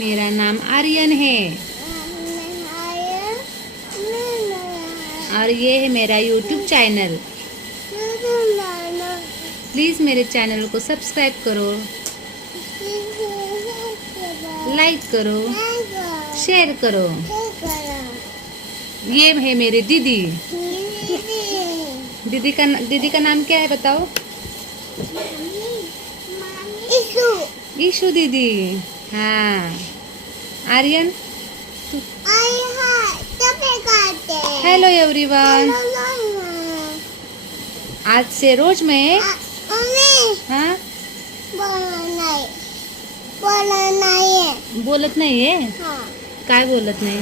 मेरा नाम आर्यन है और ये है मेरा यूट्यूब चैनल। प्लीज़ मेरे चैनल को सब्सक्राइब करो, लाइक करो, शेयर करो। ये है मेरी दीदी। दीदी का नाम क्या है बताओ? ईशु दीदी। हाँ आर्यन। Hello everyone. आज से रोज मैं हाँ बोलत नाही आहे। काय बोलत नाही?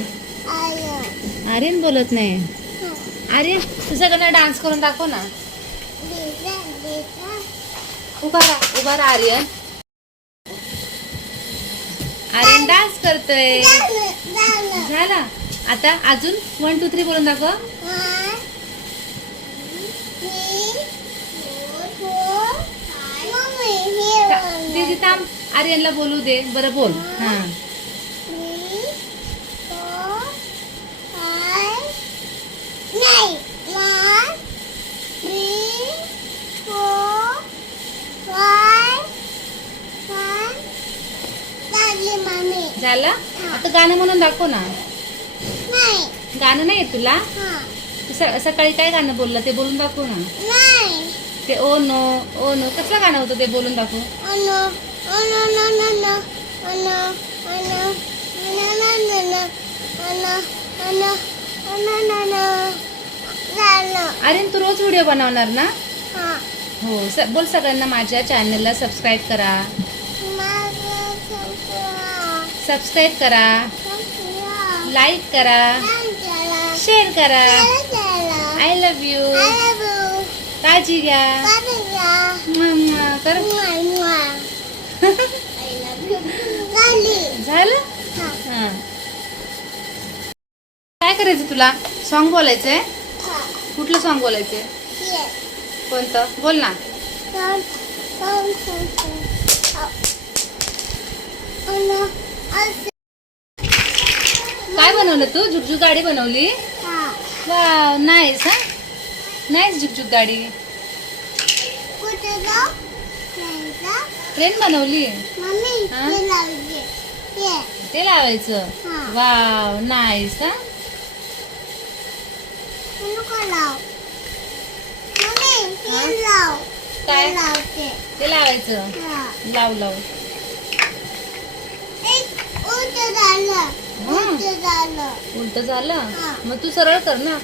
आर्यन बोलत नाही। आर्यन तुझ्याकडनं डान्स करून दाखव ना। उभा राहा आर्यन। आर्यन डान्स करतोय। झाला आता अजून 1 2 3 बोलून दाखव। दीदी थांब, आर्यनला बोलू दे बरं, बोल। हा झालं आता गाणं म्हणून दाखव ना। गाणं नाही येत तुला? सकाळी काय गाणं बोललं ते बोलून दाखव ना। ते ओ नो कसलं गाणं होतं ते बोलून दाखव। अरे तू रोज व्हिडिओ बनवणार ना? हो बोल सगळ्यांना माझ्या चॅनलला सबस्क्राईब करा, लाईक करा, शेअर करा। I love you. काळजी घ्या। कर झालं? हा काय करायचं तुला? सॉन्ग बोलायचंय? कुठलं सॉन्ग बोलायचंय? कोणतं बोल ना। काय बनवलं तू? झुकझुक गाडी बनवली? Wow nice. हा नाईस झुकझुक गाडी। ट्रेन बनवली? ते लावायचं? Wow nice. हा काय ते लावायचं? लाव उलट झालं? मग तू सरळ कर ना।